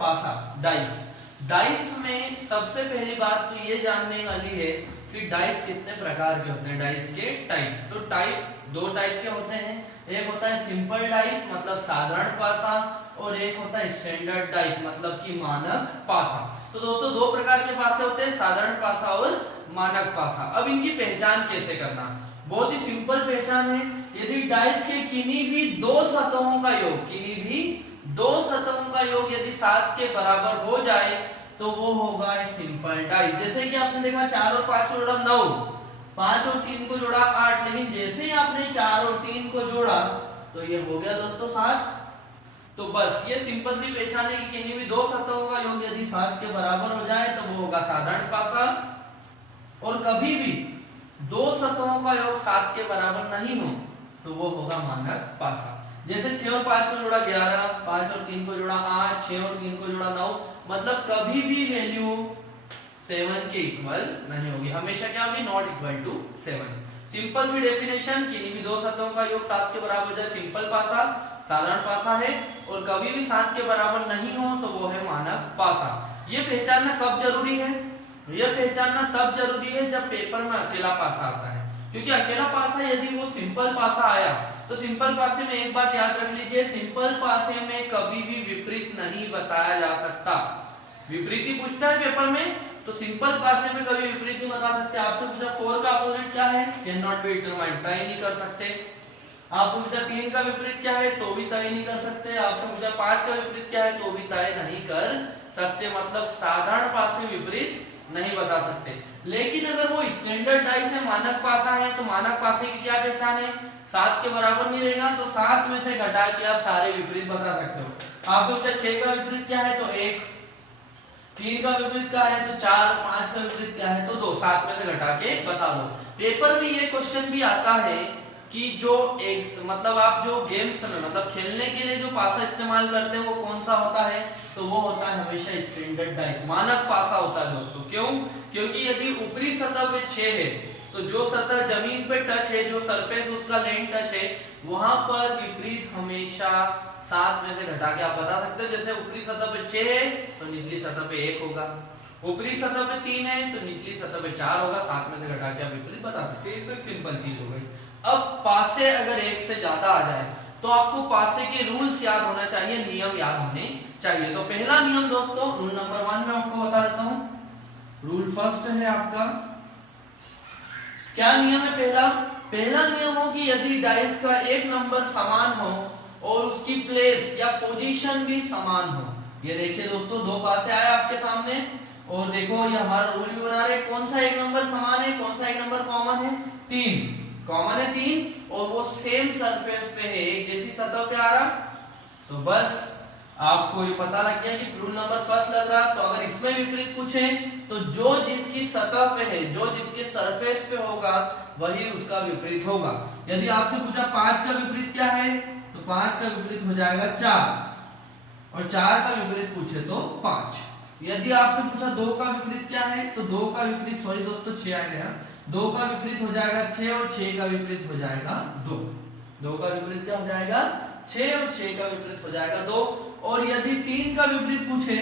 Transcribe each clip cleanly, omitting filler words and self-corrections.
पासा, dice. Dice में सबसे पहली बात तो ये जानने वाली है कि डाइस कितने प्रकार के होते हैं, डाइस के टाइप। तो टाइप दो टाइप के होते हैं, एक होता है सिंपल डाइस मतलब साधारण पासा, और एक होता है स्टैंडर्ड डाइस मतलब कि मानक पासा। तो दोस्तों दो प्रकार के पासे होते हैं, साधारण पासा और मानक पासा। अब इनकी पहचान कैसे करना, बहुत ही सिंपल पहचान है। यदि डाइस के किन्हीं भी दो सतहों का योग, किन्हीं भी दो सतहों का योग यदि 7 के बराबर हो जाए तो वो होगा सिंपल डाइस। जैसे कि आपने देखा 4 और 5 को जोड़ा 9, 5 और 3 को जोड़ा 8, लेकिन जैसे ही आपने 4 और 3 को जोड़ा तो ये हो गया दोस्तों 7। तो बस ये सिंपल सी पहचान है कि किन्हीं भी दो सतहों का योग यदि 7 के बराबर हो जाए तो वो होगा साधारण पासा, और कभी भी दो सतहों का योग 7 के बराबर नहीं हो तो वो होगा मानक पासा। जैसे 6 और 5 को जोड़ा 11, 5 और 3 को जोड़ा 8, 6 और 3 को जोड़ा 9, मतलब कभी भी वैल्यू 7 के इक्वल नहीं होगी, हमेशा क्या होगी, नॉट इक्वल टू 7। सिंपल सी डेफिनेशन, किन्हीं भी दो सतहों का योग 7 के बराबर हो जाए सिंपल पासा, साधारण पासा है, और कभी भी 7 के बराबर नहीं हो तो वो है मानक पासा। ये पहचानना कब जरूरी है, यह पहचानना तब जरूरी है जब पेपर में अकेला पासा आता है, क्योंकि अकेला पासा यदि वो सिंपल पासा आया तो सिंपल पासे में एक बात याद रख लीजिए, सिंपल पासे में कभी भी विपरीत नहीं बताया जा सकता। विपरीत ही पूछता है पेपर में, तो सिंपल पासे में कभी विपरीत नहीं बता सकते। आपसे पूछा 4 का अपोजिट क्या है, कैन नॉट बी डिटरमाइंड, तय नहीं कर सकते। आपसे पूछा 3 का विपरीत क्या है, तो भी तय नहीं कर सकते। आपसे पूछा 5 का विपरीत क्या है, तो भी तय नहीं कर सकते। मतलब साधारण पासे विपरीत नहीं बता सकते। लेकिन अगर वो स्टैंडर्ड डाइस है, मानक पासा है, तो मानक पासे की क्या पहचान है, 7 के बराबर नहीं रहेगा तो 7 में से घटा के आप सारे विपरीत बता सकते हो। आपसे पूछा 6 का विपरीत क्या है, तो 1, 3 का विपरीत क्या है, तो 4, 5 का विपरीत क्या है, तो 2, 7 में से घटा के बता दो। पेपर में ये क्वेश्चन भी आता है कि जो एक मतलब आप जो गेम्स में मतलब खेलने के लिए जो पासा इस्तेमाल करते हैं वो कौन सा होता है, तो वो होता है हमेशा स्टैंडर्ड डाइस, मानक पासा होता है दोस्तों। क्यों, क्योंकि यदि ऊपरी सतह पे 6 है तो जो सतह जमीन पे टच है, जो सरफेस उसका लैंड टच है, वहां पर विपरीत हमेशा 7 में से घटा के आप बता सकते हो। जैसे ऊपरी सतह पे 6 है तो निचली सतह पे 1 होगा, ऊपरी सतह पे 3 है तो निचली सतह पे 4 होगा, 7 में से घटा के आप विपरीत बता सकते हैं। एक सिंपल चीज हो गई। अब पासे अगर एक से ज्यादा आ जाए तो आपको पासे के रूल्स याद होना चाहिए, नियम याद होने चाहिए। तो पहला नियम दोस्तों, रूल नंबर 1 में आपको बता देता हूं। रूल फर्स्ट है आपका, क्या नियम है पहला नियम हो कि यदि डाइस का एक नंबर समान हो और उसकी प्लेस या पोजीशन भी समान हो। ये देखिए दोस्तों, दो पासे आए आपके सामने और देखो ये हमारा रूल भी बना रहे, कौन सा एक नंबर समान है, कौन सा एक नंबर कॉमन है, 3 कॉमन है 3, और वो सेम सरफेस पे है, एक जैसी सतह पे आ रहा, तो बस आपको ये पता लग गया कि रूल नंबर फर्स्ट लग रहा। तो अगर इसमें विपरीत पूछे तो जो जिसकी सतह पे है, जो जिसके सरफेस पे होगा वही उसका विपरीत होगा। यदि आपसे पूछा 5 का विपरीत क्या है, तो 5 का विपरीत हो जाएगा 4, और 4 का विपरीत पूछे तो 5। यदि आपसे पूछा 2 का विपरीत क्या है, तो 2 का विपरीत, सॉरी दोस्तों 6 आ गया, 2 का विपरीत हो जाएगा 6 और 6 का विपरीत हो जाएगा 2। 2 का विपरीत क्या हो जाएगा 6 और 6 का विपरीत हो जाएगा 2। और यदि 3 का विपरीत पूछे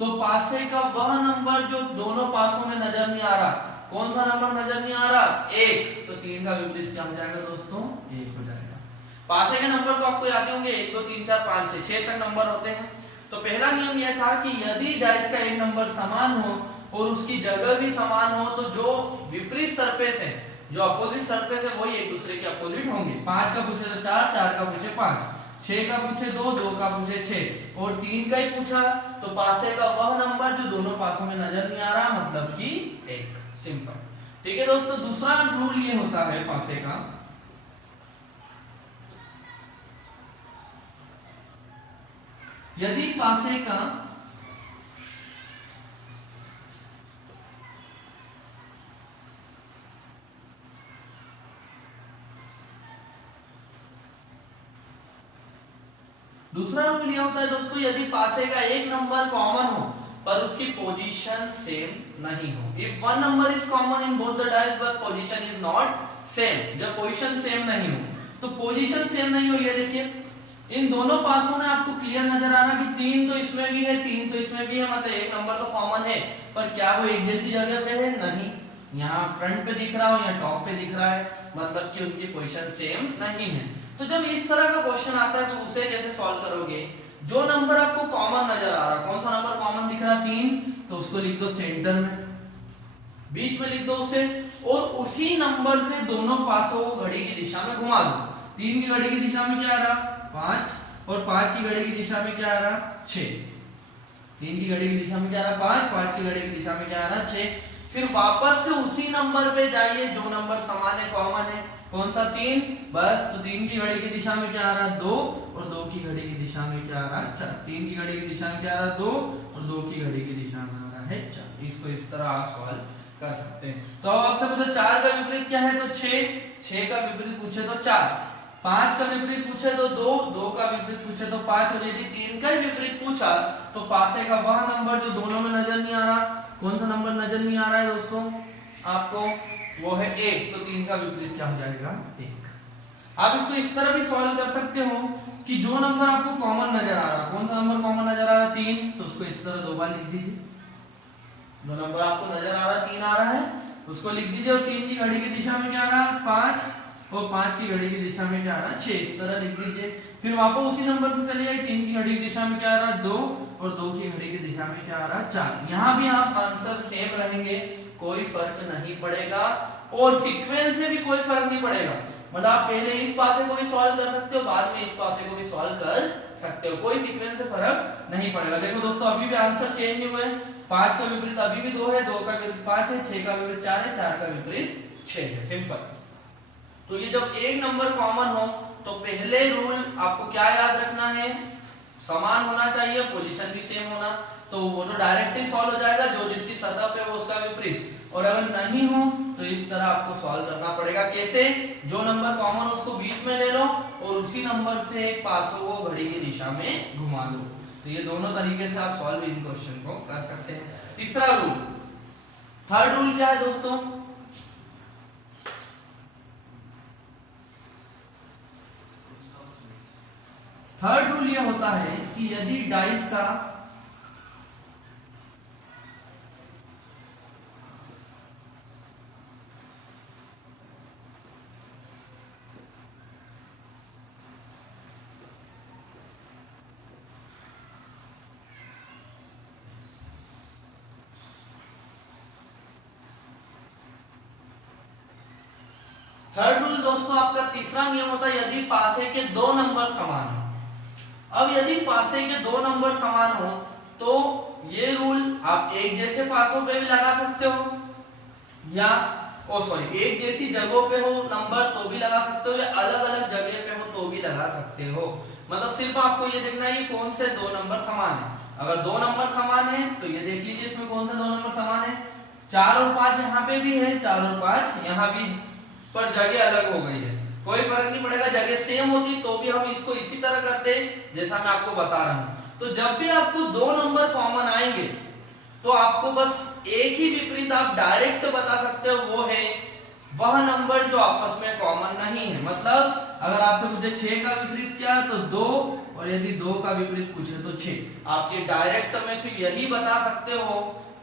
तो पासे का वह नंबर जो दोनों पासों में नजर नहीं आ रहा, कौन सा नंबर नजर नहीं आ रहा, 1, तो 3 का विपरीत क्या हो जाएगा दोस्तों 1 हो जाएगा। पासे के नंबर तो आपको याद होंगे, 1 2 3 4 5 6 तक नंबर होते हैं। तो पहला नियम यह था कि यदि डाइस का एक नंबर समान हो और उसकी जगह भी समान हो तो जो विपरीत सरफेस है, जो अपोजिट सरफेस है, वही एक दूसरे के अपोजिट होंगे। 5 का पूछे तो 4, 4 का पूछे 5, 6 का पूछे 2, 2 का पूछे 6, और 3 का ही पूछा तो पासे का वह नंबर जो दोनों पासों में नजर नहीं आ रहा, मतलब कि 1। सिंपल, ठीक है दोस्तों। दूसरा रूल ये होता है पासे का, यदि पासे का दूसरा रूल ये होता है दोस्तों, यदि पासे का एक नंबर कॉमन हो पर उसकी पोजीशन सेम नहीं हो। If one number is common in both the dice but position is not same, जब पोजीशन सेम नहीं हो, तो पोजीशन सेम नहीं हो, ये देखिए इन दोनों पासों में आपको क्लियर नजर आ रहा कि 3 तो इसमें भी है, 3 तो इसमें भी है, मतलब एक नंबर तो कॉमन है, पर क्या वो एक जैसी जगह पे है? नहीं। यहाँ फ्रंट पे दिख रहा हो या टॉप पे दिख रहा है, मतलब कि उनकी पोजीशन सेम नहीं है। तो जब इस तरह का क्वेश्चन आता है तो उसे कैसे सॉल्व करोगे? जो नंबर आपको कॉमन नजर आ रहा, कौन सा नंबर कॉमन दिख रहा? 3, तो उसको लिख दो सेंटर में, बीच में लिख दो उसे, और उसी नंबर से दोनों पासों को घड़ी की दिशा में घुमा दो। 3 की घड़ी की दिशा में क्या आ रहा? 5, और 5 की घड़ी की दिशा में क्या आ रहा? 6। 3 की घड़ी की दिशा में क्या आ रहा? 5, 5 की घड़ी की दिशा में क्या आ रहा? 6। फिर वापस से उसी नंबर पे जाइए जो नंबर समान है, कॉमन है। कौन सा? 3। बस, तो 3 की घड़ी की दिशा में क्या आ रहा? 2, और 2 की घड़ी की दिशा में क्या आ रहा? 4। 3 की घड़ी की दिशा में क्या आ रहा? 2, और 2 की घड़ी की दिशा में आ रहा है 4। इसको इस तरह आप सॉल्व कर सकते हैं। तो अब आपसे पूछा 4 का विपरीत क्या है? तो 6। 6 का विपरीत पूछे तो 4। 5 का विपरीत पूछे तो 2, 2 का विपरीत पूछे तो 5, और यदि 3 का ही विपरीत पूछा तो पासे का वह नंबर जो दोनों में नजर नहीं आ रहा, कौन सा नंबर नजर नहीं आ रहा है दोस्तों आपको? वो है 1। तो 3 का विपरीत क्या हो जाएगा? 1। आप इसको इस तरह भी सॉल्व कर सकते हो कि जो नंबर आपको कॉमन नजर आ रहा, कौन सा नंबर कॉमन नजर आ रहा? 3, तो उसको इस तरह 2 बार लिख दीजिए। जो नंबर आपको नजर आ रहा 3 आ रहा है, उसको लिख दीजिए, और 3 की घड़ी की दिशा में क्या आ रहा? 5, और 5 की घड़ी की दिशा में क्या आ रहा? 6। इस तरह लिख दीजिए। फिर वापस उसी नंबर से चले जाइए, 3 की घड़ी की दिशा में क्या आ रहा? 2, और 2 की घड़ी की दिशा में क्या आ रहा? 4। यहाँ भी आप आंसर सेम रहेंगे, कोई फर्क नहीं पड़ेगा, और सीक्वेंस से भी कोई फर्क नहीं पड़ेगा। मतलब आप पहले इस पासे को भी सॉल्व कर सकते हो, बाद में इस पासे को भी सॉल्व कर सकते हो, कोई सीक्वेंस से फर्क नहीं पड़ेगा। देखो दोस्तों, अभी भी आंसर चेंज नहीं हुए। 5 का विपरीत अभी भी 2 है, 2 का विपरीत 5 है, 6 का विपरीत 4 है, 4 का विपरीत 6 है। सिंपल। तो ये जब एक नंबर कॉमन हो तो पहले रूल आपको क्या याद रखना है? समान होना चाहिए, पोजीशन भी सेम होना, तो वो तो डायरेक्ट ही सॉल्व हो जाएगा, जो जिसकी सतह पे वो उसका विपरीत। और अगर नहीं हो तो इस तरह आपको सॉल्व करना पड़ेगा। कैसे? जो नंबर कॉमन उसको बीच में ले लो, और उसी नंबर से एक पासों को घड़ी की दिशा में घुमा दो। तो ये दोनों तरीके से आप सॉल्व इन क्वेश्चन को कर सकते हैं। तीसरा रूल, थर्ड रूल क्या है दोस्तों? थर्ड रूल ये होता है कि यदि डाइस का थर्ड रूल दोस्तों आपका तीसरा नियम होता है यदि पासे के दो नंबर समान हो। अब यदि पासे के दो नंबर समान हो तो ये रूल आप एक जैसे पासों पे भी लगा सकते हो, या एक जैसी जगहों पे हो नंबर तो भी लगा सकते हो, या अलग अलग जगह पे हो तो भी लगा सकते हो। मतलब सिर्फ आपको ये देखना है कि कौन से दो नंबर समान है। अगर दो नंबर समान है तो ये देख लीजिए इसमें कौन सा दो नंबर समान है। 4 और 5 यहाँ पे भी है, 4 और 5 यहाँ भी, पर जगह अलग हो गई है। कोई फर्क नहीं पड़ेगा, जगह सेम होती तो भी हम इसको इसी तरह करते जैसा मैं आपको बता रहा हूं। तो जब भी आपको दो नंबर कॉमन आएंगे तो आपको बस एक ही विपरीत आप डायरेक्ट बता सकते हो, वो है वह नंबर जो आपस में कॉमन नहीं है। मतलब अगर आपसे पूछे 6 का विपरीत क्या है तो 2, और यदि 2 का विपरीत पूछे तो 6। आप ये डायरेक्ट में सिर्फ यही बता सकते हो,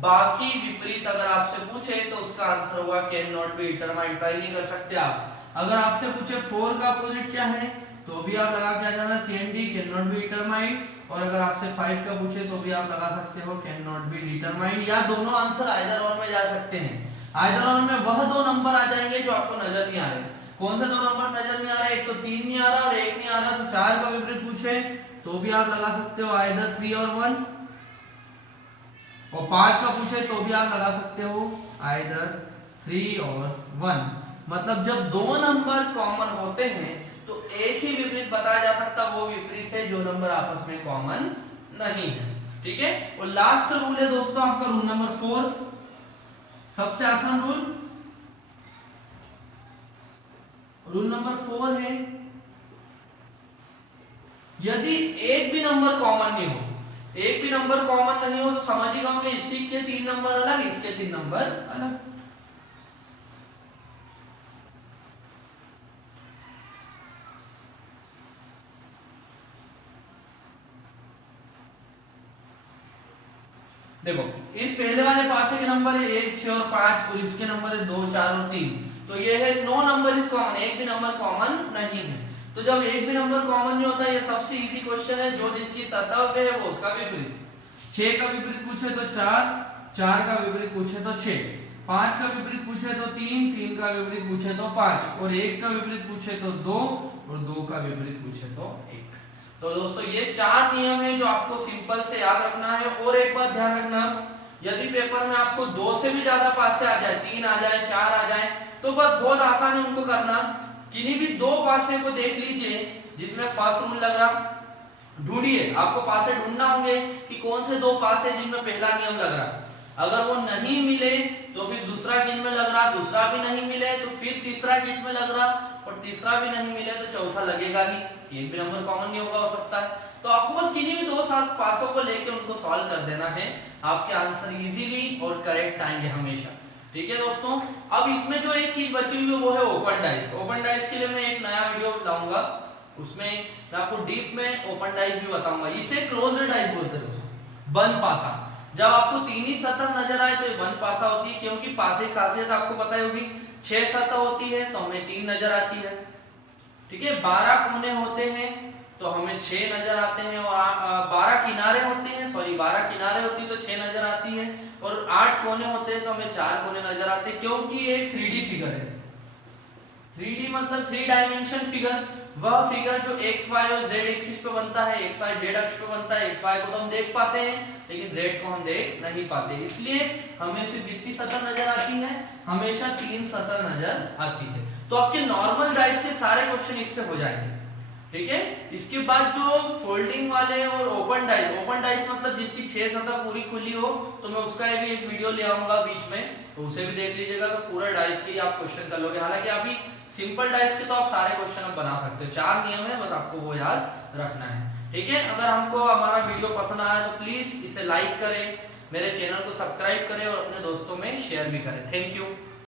बाकी विपरीत अगर आपसे पूछे तो उसका आंसर होगा कैन नॉट बी डिटरमाइंड, तय नहीं कर सकते आप। अगर आपसे पूछे 4 का अपोजिट क्या है तो भी आप लगा के आ जाना CND can not be determined, और अगर आपसे 5 का पूछे तो भी आप लगा सकते हो कैन नॉट बी डिटरमाइंड, या दोनों आंसर आइदर और में जा सकते हैं। आइदर और में वह दो नंबर आ जाएंगे जो आपको नजर नहीं आ रहे। कौन से दो नंबर नजर नहीं आ रहे? एक तो 3 नहीं आ रहा और एक नहीं आ रहा, तो 4 का विपरीत पूछे तो भी आप लगा सकते हो आइदर 3 और 1, और 5 का पूछे तो भी आप लगा सकते हो आइदर 3 और 1। मतलब जब दो नंबर कॉमन होते हैं तो एक ही विपरीत बताया जा सकता, वो विपरीत है जो नंबर आपस में कॉमन नहीं है। ठीक है। और लास्ट रूल है दोस्तों आपका रूल नंबर 4, सबसे आसान रूल। रूल नंबर 4 है यदि एक भी नंबर कॉमन नहीं हो, एक भी नंबर कॉमन नहीं हो तो समझ ही जाओगे इसी के 3 नंबर अलग, इसके 3 नंबर अलग। देखो इस पहले वाले पासे के नंबर है 1, 6 और 5 और इसके नंबर है 2, 4 और 3। तो ये है नो नंबर इज कॉमन, एक भी नंबर कॉमन नहीं है। तो जब एक भी नंबर कॉमन नहीं होता, ये सबसे इजी क्वेश्चन है, जो जिसकी सतह पे है वो उसका विपरीत। 6 का विपरीत पूछे तो 4, 4 का विपरीत पूछे तो 6, 5 का विपरीत पूछे तो 3, 3 का विपरीत पूछे तो 5 और 1 का विपरीत पूछे तो 2 और 2 का विपरीत पूछे तो 1। तो दोस्तों ये 4 नियम है जो आपको सिंपल से याद रखना है। और एक बात ध्यान रखना, यदि पेपर में आपको 2 से भी ज्यादा पासे आ जाए, 3 आ जाए, 4 आ जाए, तो बस बहुत आसान है उनको करना। किन्हीं भी 2 पासे को देख लीजिए जिसमें फर्स्ट रूल लग रहा, ढूंढिए, आपको पासे ढूंढना होंगे कि कौन से 2 पासे जिनमें पहला नियम लग रहा। अगर वो नहीं मिले तो फिर दूसरा किस में लग रहा, दूसरा भी नहीं मिले तो फिर तीसरा किस में लग रहा, और तीसरा भी नहीं मिले तो चौथा लगेगा ही, एक भी नंबर कॉमन नहीं होगा, हो सकता है। तो आपको बस किन्हीं भी 2 पासों को लेके उनको सॉल्व कर देना है, आपके आंसर इजीली और करेक्ट आएंगे हमेशा। ठीक है दोस्तों, अब इसमें जो एक चीज बची हुई है वो है ओपन डाइस। ओपन डाइस के लिए मैं एक नया वीडियो लाऊंगा, उसमें मैं आपको डीप में ओपन डाइस भी बताऊंगा। इसे क्लोज्ड डाइस बोलते हैं दोस्तों, बंद पासा। जब आपको 3 ही सतह नजर आए तो ये बंद पासा होती है, क्योंकि पासे की खासियत आपको पता होगी, 6 सतह होती है तो हमें 3 नजर आती है। ठीक है, 12 कोने होते हैं तो हमें 6 नजर आते हैं, और 12 किनारे होते हैं, सॉरी 12 किनारे होती है तो 6 नजर आती है, और 8 कोने होते हैं तो हमें 4 कोने नजर आते हैं, क्योंकि एक 3D फिगर है। 3D मतलब 3 डायमेंशन फिगर, वह फिगर जो x, y और z एक्सिस पे बनता है, x, y, z अक्ष पे बनता है। x, y को तो हम देख पाते हैं लेकिन z को हम देख नहीं पाते, इसलिए हमें सिर्फ इतनी सतह नजर आती है, हमेशा 3 सतह नजर आती है। तो आपके नॉर्मल डाइस से सारे क्वेश्चन इससे हो जाएंगे। ठीक है, इसके बाद जो फोल्डिंग वाले और ओपन डाइस मतलब जिसकी 6 सतह पूरी खुली हो, तो मैं उसका भी एक वीडियो ले आऊंगा बीच में, तो उसे भी देख लीजिएगा, तो पूरा डाइस के आप क्वेश्चन कर लोगे। हालांकि अभी सिंपल डाइस के तो आप सारे क्वेश्चन आप बना सकते हो, 4 नियम है, बस आपको वो याद रखना है। ठीक है, अगर हमको हमारा वीडियो पसंद आया तो प्लीज इसे लाइक करें, मेरे चैनल को सब्सक्राइब करें और अपने दोस्तों में शेयर भी करें। Thank you.